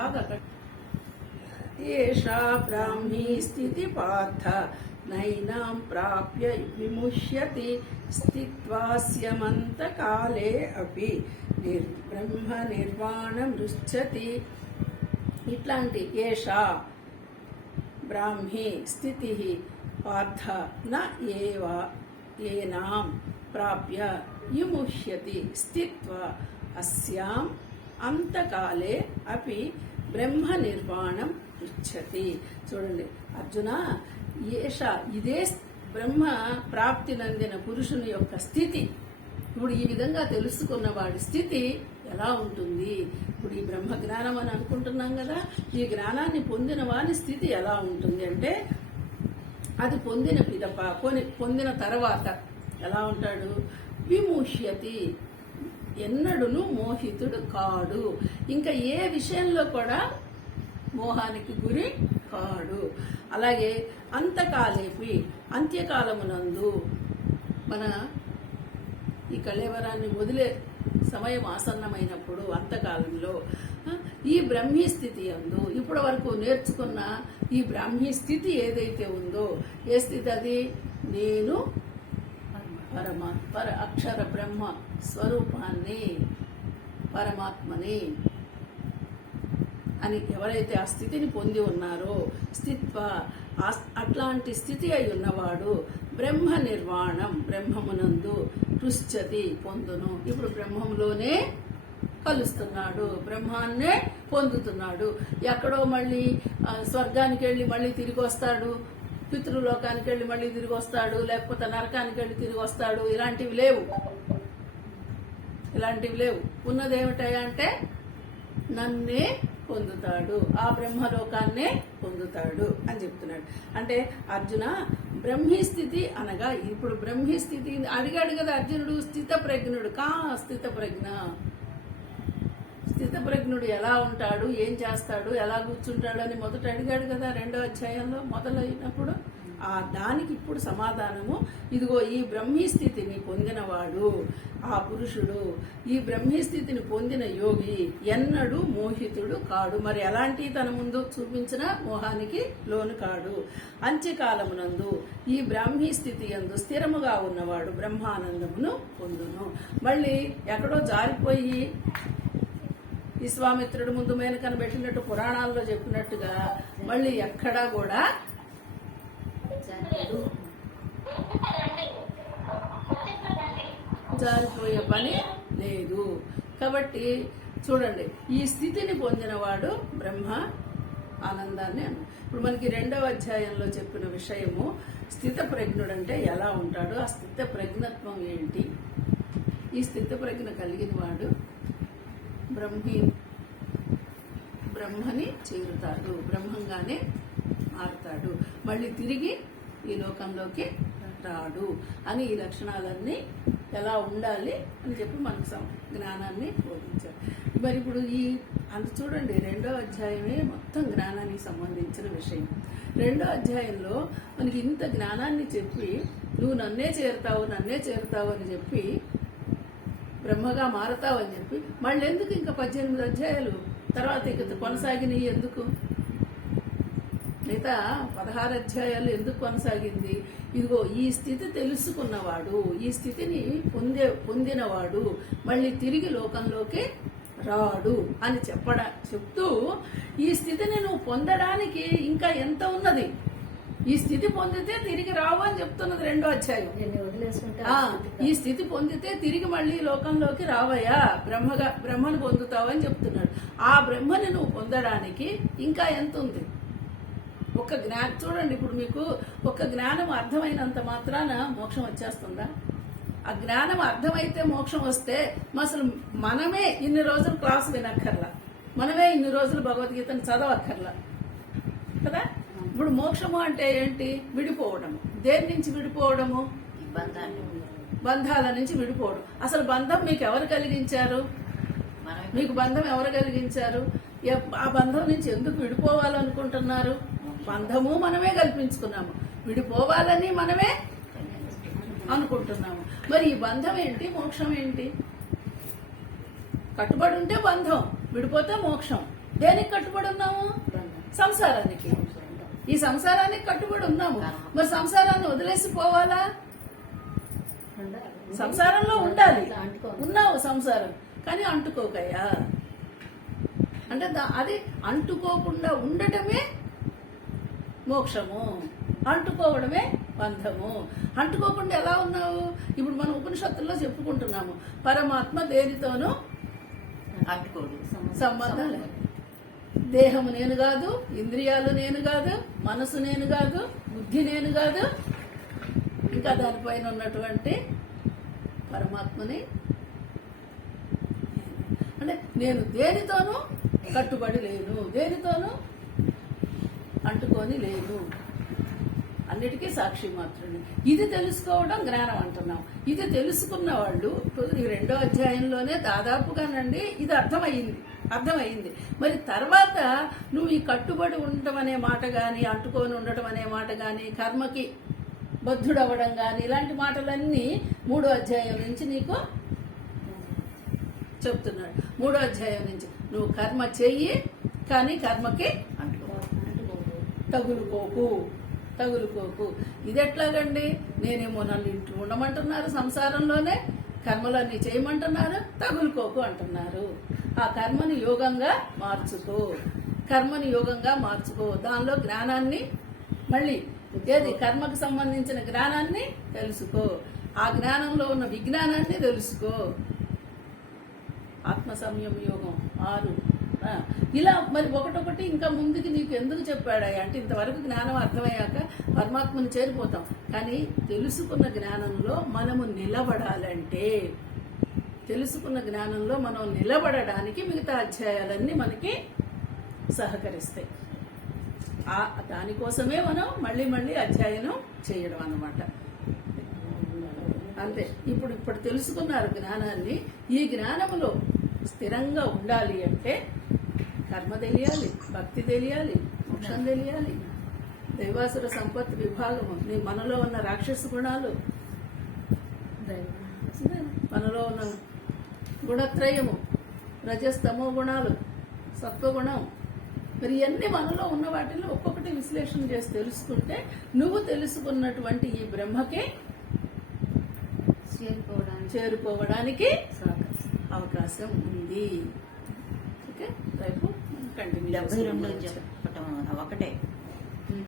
కాదు. ఏషా బ్రాహ్మీ స్థితి పార్థ నైనాం ప్రాప్య విముష్యతి స్థిత్వాస్యమంతకాలే అపి బ్రహ్మ నిర్వాణమృచ్చతి. ఇట్లాంటి ఏషా బ్రాహ్మీ స్థితి పార్థ న ఏనాం ప్రాప్య విముష్యతి స్థిత్వా అస్యాం అంతకాలే అపి బ్రహ్మ నిర్వాణం ఇచ్చతి. చూడండి అర్జున, ఏష ఇదే బ్రహ్మ ప్రాప్తి నందిన పురుషుని యొక్క స్థితి. ఇప్పుడు ఈ విధంగా తెలుసుకున్న వాడి స్థితి ఎలా ఉంటుంది? ఇప్పుడు ఈ బ్రహ్మ జ్ఞానం అని అనుకుంటున్నాం కదా, ఈ జ్ఞానాన్ని పొందిన వాని స్థితి ఎలా ఉంటుంది అంటే, అది పొందిన తర్వాత ఎలా ఉంటాడు? విముష్యతి, ఎన్నడును మోహితుడు కాడు. ఇంకా ఏ విషయంలో కూడా మోహానికి గురి కాడు. అలాగే అంతకాలేపి, అంత్యకాలమునందు, మన ఈ కళేవరాన్ని వదిలే సమయం ఆసన్నమైనప్పుడు అంతకాలంలో ఈ బ్రహ్మీ స్థితి అందు ఇప్పటి వరకు నేర్చుకున్న ఈ బ్రాహ్మీ స్థితి ఏదైతే ఉందో, ఏ స్థితి అది? నేను అక్షర బ్రహ్మ స్వరూపాన్ని, పరమాత్మని అని ఎవరైతే ఆ స్థితిని పొంది ఉన్నారో, స్థిత్వ, అట్లాంటి స్థితి అయి ఉన్నవాడు బ్రహ్మ నిర్వాణం, బ్రహ్మమునందు పృశ్చతి, పొందును. ఇప్పుడు బ్రహ్మంలోనే కలుస్తున్నాడు, బ్రహ్మాన్నే పొందుతున్నాడు. ఎక్కడో మళ్ళీ స్వర్గానికి వెళ్ళి మళ్ళీ తిరిగి వస్తాడు, పితృలోకానికి వెళ్ళి మళ్ళీ తిరిగి వస్తాడు, లేకపోతే నరకానికి వెళ్ళి తిరిగి వస్తాడు. ఇలాంటివి లేవు. ఉన్నదేమిటయా అంటే నన్నే పొందుతాడు, ఆ బ్రహ్మలోకాన్నే పొందుతాడు అని చెప్తున్నాడు. అంటే అర్జున, బ్రహ్మీ స్థితి అనగా, ఇప్పుడు బ్రహ్మీ స్థితి అడిగాడు కదా అర్జునుడు, స్థితప్రజ్ఞుడు స్థితప్రజ్ఞుడు ఎలా ఉంటాడు, ఏం చేస్తాడు, ఎలా కూర్చుంటాడు అని మొదట అడిగాడు కదా 2వ అధ్యాయంలో మొదలైనప్పుడు. ఆ దానికి ఇప్పుడు సమాధానము, ఇదిగో ఈ బ్రహ్మీ స్థితిని పొందినవాడు, ఆ పురుషుడు, ఈ బ్రహ్మీ స్థితిని పొందిన యోగి ఎన్నడూ మోహితుడు కాడు. మరి ఎలాంటి తన ముందు చూపించిన మోహానికి లోను కాడు. అంత్యకాలమునందు ఈ బ్రాహ్మీ స్థితి యందు స్థిరముగా ఉన్నవాడు బ్రహ్మానందమును పొందును. మళ్ళీ ఎక్కడో జారిపోయి విశ్వామిత్రుడు ముందు మేనకను పెట్టినట్టు పురాణాల్లో చెప్పినట్టుగా మళ్ళీ ఎక్కడా కూడా జారిపోయే పని లేదు. కాబట్టి చూడండి, ఈ స్థితిని పొందినవాడు బ్రహ్మ ఆనందాన్ని అన్న. ఇప్పుడు మనకి 2వ అధ్యాయంలో చెప్పిన విషయము, స్థిత ప్రజ్ఞుడు అంటే ఎలా ఉంటాడు, ఆ స్థిత ప్రజ్ఞత్వం ఏంటి, ఈ స్థిత ప్రజ్ఞ కలిగిన వాడు బ్రహ్మని చేరుతాడు, బ్రహ్మంగానే మారుతాడు, మళ్ళీ తిరిగి ఈ లోకంలోకి రాడు అని ఈ లక్షణాలన్నీ ఎలా ఉండాలి అని చెప్పి మనకు జ్ఞానాన్ని బోధించారు. మరి ఇప్పుడు చూడండి 2వ అధ్యాయమే మొత్తం జ్ఞానానికి సంబంధించిన విషయం. 2వ అధ్యాయంలో మనకి ఇంత జ్ఞానాన్ని చెప్పి, నువ్వు నన్నే చేరుతావు అని చెప్పి, బ్రహ్మగా మారతావు అని చెప్పి, మళ్ళీ ఎందుకు ఇంకా 18 అధ్యాయాలు తర్వాత ఇక కొనసాగినవి ఎందుకు? మిగతా 16 అధ్యాయాలు ఎందుకు కొనసాగింది? ఇదిగో ఈ స్థితి తెలుసుకున్నవాడు, ఈ స్థితిని పొందినవాడు మళ్ళీ తిరిగి లోకంలోకి రాడు అని చెప్తూ, ఈ స్థితిని నువ్వు పొందడానికి ఇంకా ఎంత ఉన్నది, ఈ స్థితి పొందితే తిరిగి రావు అని చెప్తున్నది 2వ అధ్యాయం. ఈ స్థితి పొందితే తిరిగి మళ్ళీ లోకంలోకి రావయ్యా, బ్రహ్మను పొందుతావు అని చెప్తున్నాడు. ఆ బ్రహ్మని నువ్వు పొందడానికి ఇంకా ఎంత ఉంది? ఒక జ్ఞానం చూడండి, ఇప్పుడు మీకు ఒక జ్ఞానం అర్థమైనంత మాత్రాన మోక్షం వచ్చేస్తుందా? ఆ జ్ఞానం అర్థమైతే మోక్షం వస్తే అసలు మనమే ఇన్ని రోజులు క్లాసు వినక్కర్లా, మనమే ఇన్ని రోజులు భగవద్గీతను చదవక్కర్లా కదా. ఇప్పుడు మోక్షము అంటే ఏంటి? విడిపోవడము. దేని నుంచి విడిపోవడము? బంధాల నుంచి విడిపోవడం. అసలు బంధం మీకు ఎవరు కలిగించారు? మీకు బంధం ఎవరు కలిగించారు? ఆ బంధం నుంచి ఎందుకు విడిపోవాలనుకుంటున్నారు? బంధము మనమే కల్పించుకున్నాము, విడిపోవాలని మనమే అనుకుంటున్నాము. మరి ఈ బంధం ఏంటి, మోక్షం ఏంటి? కట్టుబడి ఉంటే బంధం, విడిపోతే మోక్షం. దేనికి కట్టుబడి ఉన్నాము? సంసారానికి. ఈ సంసారానికి కట్టుబడి ఉన్నాము. మరి సంసారాన్ని వదిలేసి పోవాలా? సంసారంలో ఉండాలి. ఉన్నావు సంసారం, కానీ అంటుకోకయ్యా. అంటే అది అంటుకోకుండా ఉండటమే మోక్షము, అంటుకోవడమే బంధము. అంటుకోకుండా ఎలా ఉన్నావు? ఇప్పుడు మనం ఉపనిషత్తుల్లో చెప్పుకుంటున్నాము, పరమాత్మ దేనితోనూ అంటుకోడు, సంబంధం లేదు. దేహము నేను కాదు, ఇంద్రియాలు నేను కాదు, మనసు నేను కాదు, బుద్ధి నేను కాదు, ఇంకా దానిపైన ఉన్నటువంటి పరమాత్మని. అంటే నేను దేనితోనూ కట్టుబడి లేను, దేనితోనూ అంటుకొని లేను, అన్నిటికీ సాక్షి మాత్రమే. ఇది తెలుసుకోవడం జ్ఞానం అంటున్నాం. ఇది తెలుసుకున్న వాళ్ళు ఈ 2వ అధ్యాయంలోనే దాదాపుగానండి ఇది అర్థమైంది. మరి తర్వాత నువ్వు ఈ కట్టుబడి ఉండటం అనే మాట గాని, అంటుకొని ఉండటం అనే మాట గాని, కర్మకి బద్ధుడవ్వడం గాని, ఇలాంటి మాటలన్నీ 3వ అధ్యాయం నుంచి నీకు చెప్తున్నాడు. 3వ అధ్యాయం నుంచి నువ్వు కర్మ చెయ్యి, కానీ కర్మకి తగులుకోకు. ఇది ఎట్లాగండి? నేనేమో నన్ను ఇంట్లో ఉండమంటున్నారు, సంసారంలోనే కర్మలన్నీ చేయమంటున్నారు, తగులుకోకు అంటున్నారు. ఆ కర్మని యోగంగా మార్చుకో. దానిలో జ్ఞానాన్ని మళ్ళీ ఏది కర్మకు సంబంధించిన జ్ఞానాన్ని తెలుసుకో. ఆ జ్ఞానంలో ఉన్న విజ్ఞానాన్ని తెలుసుకో. ఆత్మ సంయమ యోగం 6. ఇలా మరి ఒకటొకటి ఇంకా ముందుకి నీకు ఎందుకు చెప్పాడా అంటే, ఇంతవరకు జ్ఞానం అర్థమయ్యాక పరమాత్మను చేరిపోతాం. కానీ తెలుసుకున్న జ్ఞానంలో మనము నిలబడాలంటే, తెలుసుకున్న జ్ఞానంలో మనం నిలబడడానికి మిగతా అధ్యాయాలన్నీ మనకి సహకరిస్తాయి. దానికోసమే మనం మళ్ళీ అధ్యయనం చేయడం అన్నమాట. అంతే. ఇప్పుడు తెలుసుకున్నారు జ్ఞానాన్ని. ఈ జ్ఞానములో స్థిరంగా ఉండాలి అంటే కర్మ తెలియాలి, భక్తి తెలియాలి, మోక్షం తెలియాలి, దైవాసుర సంపత్తి విభాగము, నీ మనలో ఉన్న రాక్షస గుణాలు, మనలో ఉన్న గుణత్రయము, రజస్తమో గుణాలు, సత్వగుణం, మరి ఇవన్నీ మనలో ఉన్న వాటిని ఒక్కొక్కటి విశ్లేషణ చేసి తెలుసుకుంటే నువ్వు తెలుసుకున్నటువంటి ఈ బ్రహ్మకే చేరుకోవడానికి అవకాశం ఉంది. ఓకే, రేపు కంటిన్యూ. 72 చెప్పటం ఒకటే.